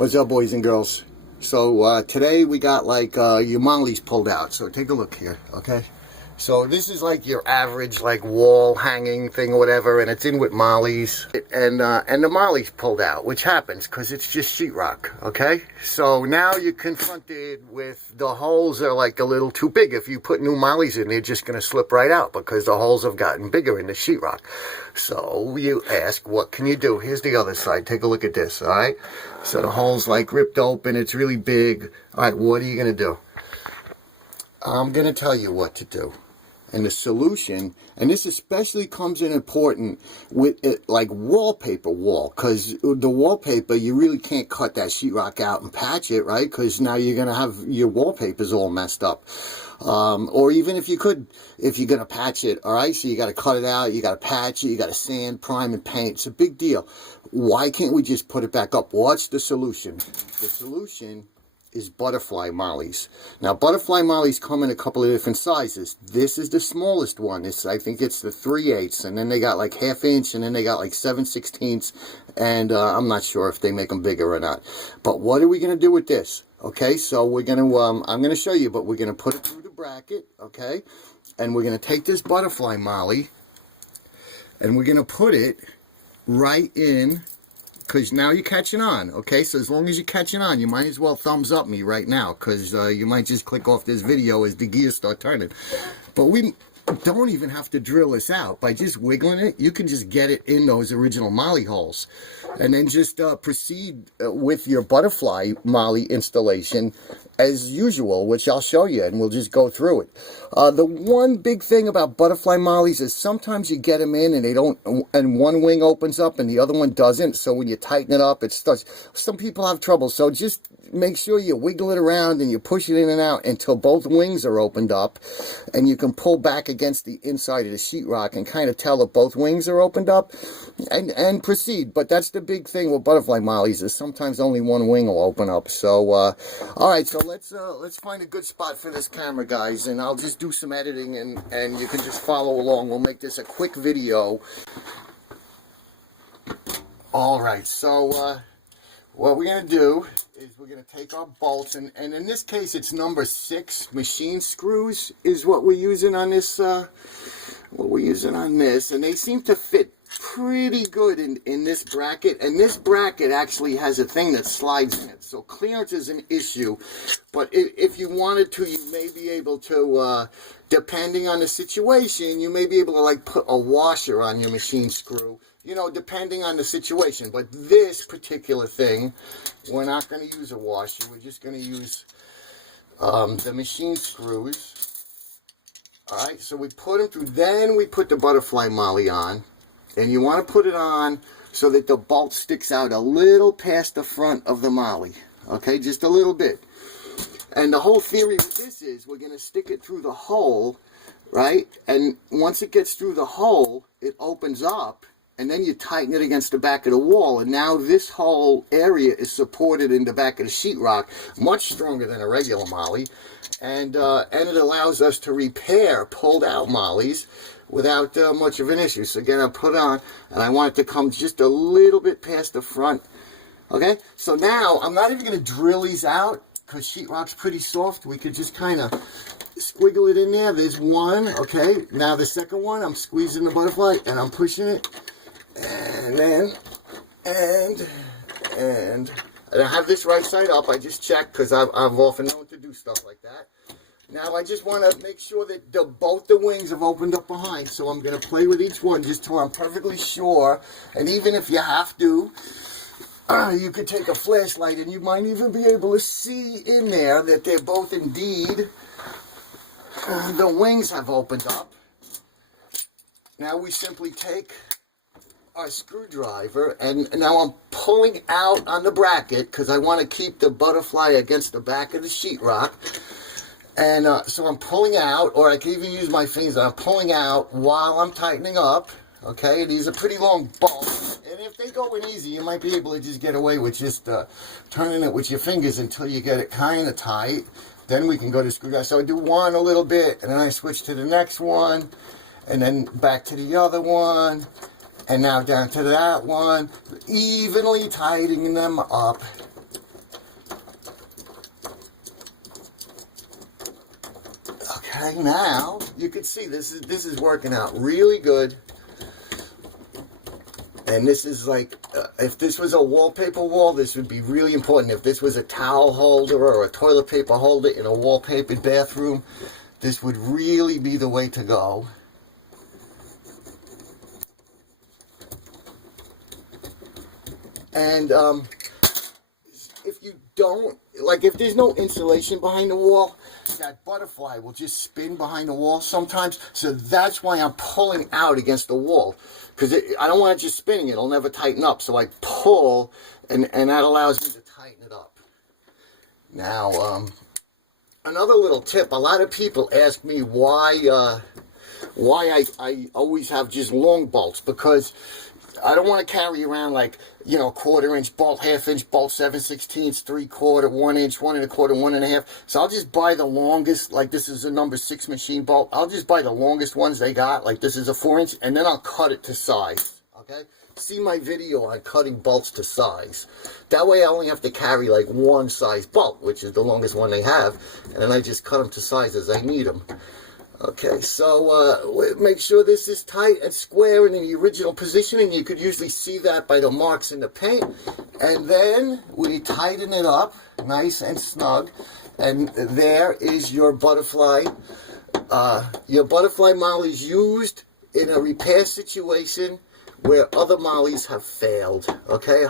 What's up, boys and girls? So today we got like your mollies pulled out. So take a look here, okay? So this is like your average like wall hanging thing or whatever, and it's in with mollies, and the mollies pulled out, which happens because it's just sheetrock, okay? So now you're confronted with the holes are like a little too big. If you put new mollies in, they're just going to slip right out because the holes have gotten bigger in the sheetrock. So you ask, what can you do? Here's the other side. Take a look at this, all right? So the hole's like ripped open. It's really big. All right, what are you going to do? I'm going to tell you what to do. And the solution, and this especially comes in important with it, like wallpaper wall, because the wallpaper, you really can't cut that sheetrock out and patch it, right? Because now you're going to have your wallpapers all messed up. Or even if you could, if you're going to patch it, all right? So you got to cut it out, you got to patch it, you got to sand, prime, and paint. It's a big deal. Why can't we just put it back up? What's the solution? The solution is butterfly mollies. Now, butterfly mollies come in a couple of different sizes. This is the smallest one. I think it's the 3/8, and then they got like 1/2 inch, and then they got like 7/16, and I'm not sure if they make them bigger or not. But what are we going to do with this? Okay, so we're going to, I'm going to show you, but we're going to put it through the bracket, okay? And we're going to take this butterfly molly, and we're going to put it right in, because now you're catching on, okay? So as long as you're catching on, you might as well thumbs up me right now, because you might just click off this video as the gears start turning. But we don't even have to drill this out. By just wiggling it, you can just get it in those original molly holes. And then just proceed with your butterfly molly installation as usual, which I'll show you, and we'll just go through it. The one big thing about butterfly mollies is sometimes you get them in and they don't, and one wing opens up and the other one doesn't. So when you tighten it up, it starts. Some people have trouble. So just make sure you wiggle it around and you push it in and out until both wings are opened up, and you can pull back against the inside of the sheetrock and kind of tell that both wings are opened up, and proceed. But that's the big thing with butterfly mollies, is sometimes only one wing will open up. So all right, so let's find a good spot for this camera, guys, and I'll just do some editing, and you can just follow along. We'll make this a quick video. All right, so what we're going to do is we're going to take our bolts, and in this case it's number 6 machine screws is what we're using on this, and they seem to fit pretty good in this bracket, and this bracket actually has a thing that slides in it, so clearance is an issue. But if you wanted to, you may be able to, depending on the situation, you may be able to like put a washer on your machine screw, you know, depending on the situation. But this particular thing, we're not going to use a washer. We're just going to use the machine screws. All right, so we put them through. Then we put the butterfly molly on. And you want to put it on so that the bolt sticks out a little past the front of the molly. Okay, just a little bit. And the whole theory with this is we're going to stick it through the hole, right? And once it gets through the hole, it opens up, and then you tighten it against the back of the wall. And now this whole area is supported in the back of the sheetrock, much stronger than a regular molly. And it allows us to repair pulled out mollies without much of an issue. So again, I put on, and I want it to come just a little bit past the front. Okay, so now I'm not even going to drill these out because sheetrock's pretty soft. We could just kind of squiggle it in there. There's one. Okay, now the second one, I'm squeezing the butterfly and I'm pushing it, and then and I have this right side up. I just checked because I've often known to do stuff like that. Now I just want to make sure that both the wings have opened up behind, so I'm going to play with each one just till I'm perfectly sure. And even if you have to, you could take a flashlight and you might even be able to see in there that they're both indeed, the wings have opened up. Now we simply take our screwdriver, and now I'm pulling out on the bracket because I want to keep the butterfly against the back of the sheetrock. And so I'm pulling out, or I can even use my fingers. I'm pulling out while I'm tightening up. Okay, these are pretty long bolts, and if they go in easy, you might be able to just get away with just turning it with your fingers until you get it kind of tight. Then we can go to screwdriver. So I do one a little bit, and then I switch to the next one, and then back to the other one, and now down to that one, evenly tightening them up. Okay, now you can see this is working out really good. And this is like, if this was a wallpaper wall, this would be really important. If this was a towel holder or a toilet paper holder in a wallpapered bathroom, this would really be the way to go. And if you don't, like if there's no insulation behind the wall, that butterfly will just spin behind the wall sometimes. So that's why I'm pulling out against the wall. Because I don't want it just spinning, it'll never tighten up. So I pull, and that allows me to tighten it up. Now, another little tip, a lot of people ask me why I always have just long bolts, because I don't want to carry around like, you know, 1/4 inch bolt, 1/2 inch bolt, 7/16, 3/4, 1 inch, 1 1/4, 1 1/2. So I'll just buy the longest, like this is a number 6 machine bolt. I'll just buy the longest ones they got, like this is a 4 inch, and then I'll cut it to size, okay? See my video on cutting bolts to size. That way I only have to carry like one size bolt, which is the longest one they have, and then I just cut them to size as I need them. Okay, so make sure this is tight and square and in the original position, and you could usually see that by the marks in the paint. And then we tighten it up nice and snug, and there is your butterfly. Your butterfly molly is used in a repair situation where other mollies have failed, okay?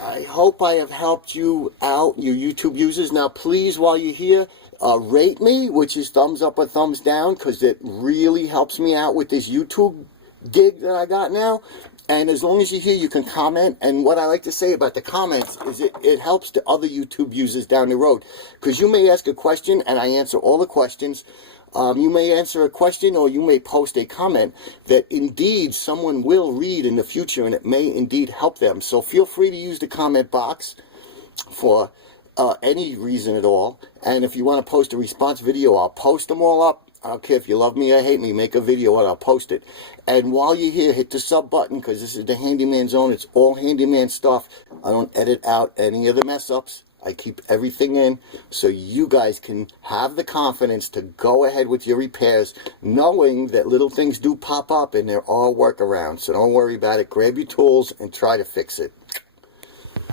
I hope I have helped you out, you YouTube users. Now please, while you're here, rate me, which is thumbs up or thumbs down, because it really helps me out with this YouTube gig that I got now. And as long as you're here, you can comment. And what I like to say about the comments is it helps the other YouTube users down the road. Because you may ask a question, and I answer all the questions. You may answer a question, or you may post a comment that indeed someone will read in the future, and it may indeed help them. So feel free to use the comment box for any reason at all. And if you want to post a response video, I'll post them all up. I don't care if you love me or hate me, make a video and I'll post it. And while you're here, hit the sub button, because this is the Handyman Zone. It's all handyman stuff. I don't edit out any of the mess ups. I keep everything in so you guys can have the confidence to go ahead with your repairs, knowing that little things do pop up and there are workarounds. So don't worry about it. Grab your tools and try to fix it.